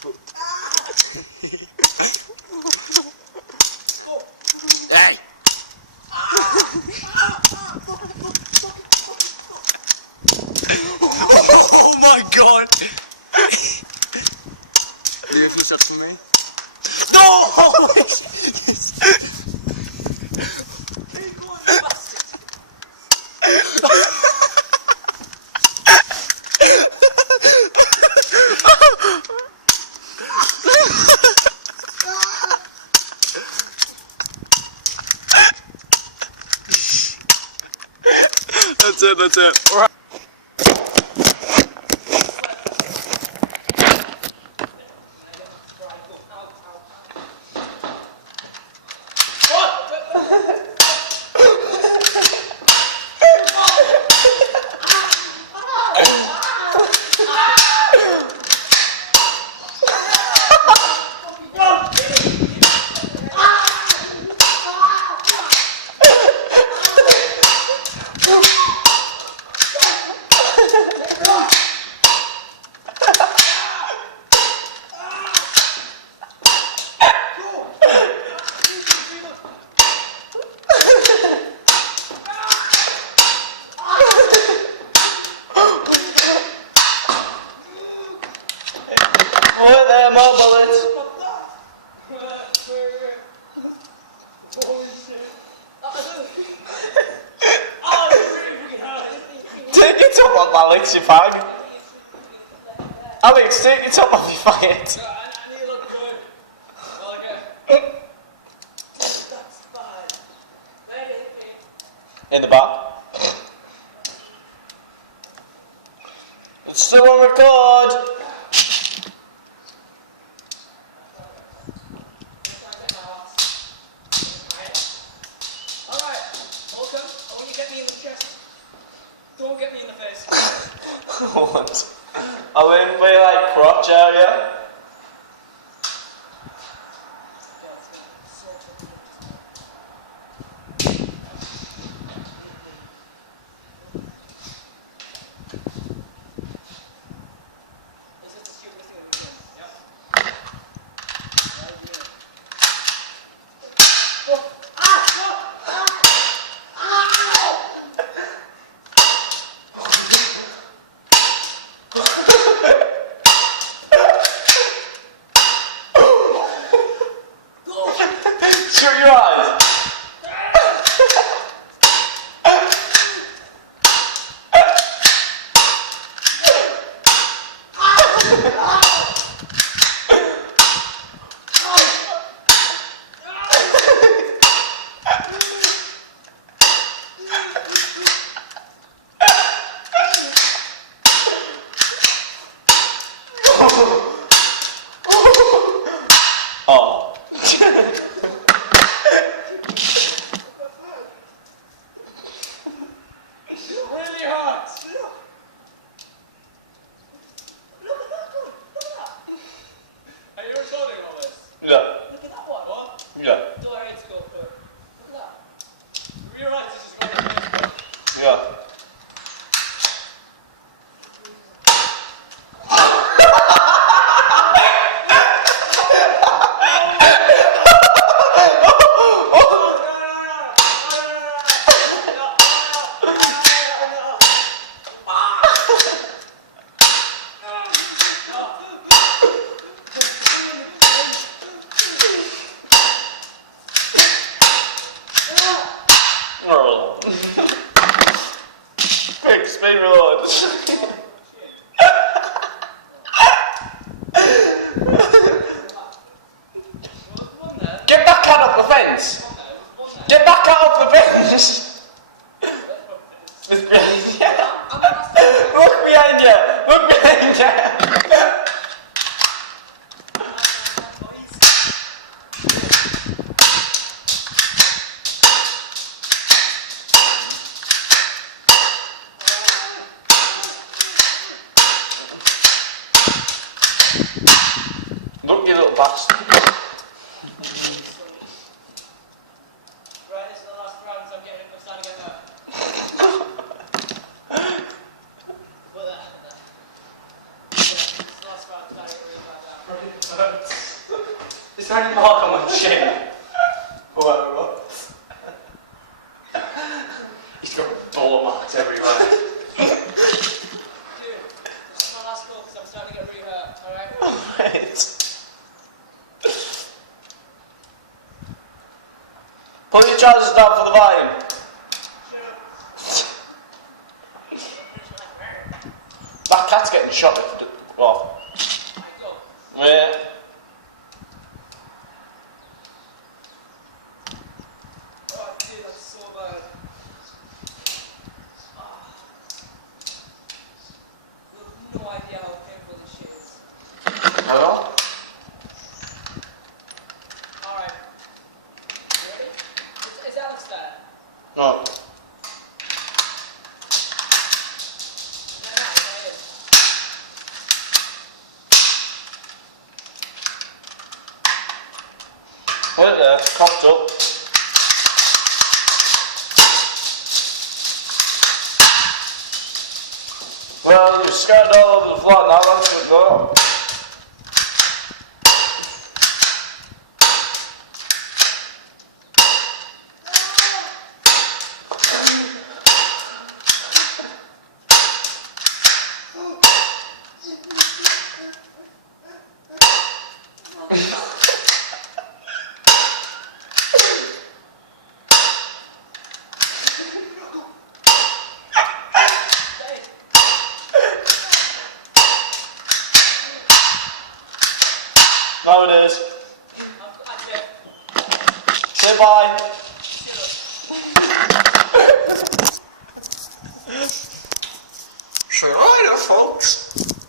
Hey! Oh my god! Do you have a few shots for me? No! That's it. All right. What the more bullets? Take your top off, Alex, you're fine. Alex, take your top off, you're fine. In the back. It's still on record. Don't get me in the face. What? I wouldn't play like crotch area. This is the stupidest thing we've done. Yep. Shut your eyes. Oh. Really hot. Are you recording all this? Yeah. Look at that one. What? Yeah. Don't hate to go for. Look at that. You realise this is going on Facebook? Yeah. Quick, speed reload. Get that cat off the fence. Get that cat off the fence. It's behind you. Look behind you. Look behind you. Look, you little bastard. Right, this is the last round, so I'm starting to get that. Put that. This is the last round, I'm starting to get really bad now. there any mark on my chin? Whatever. He's got bullet marks everywhere. Dude, this is my last call because I'm starting to get really hurt, alright? Right. Pull your trousers down for the volume. That cat's getting shot if what? Yeah. Oh, dude, that's so bad. You have no idea how painful this shit is. Hello? Alright. You ready? Is Alex there? No. Wait there, cocked up. Well, you're scattered all over the floor now, that's good go. Now it is. Say bye. Say hi there, folks.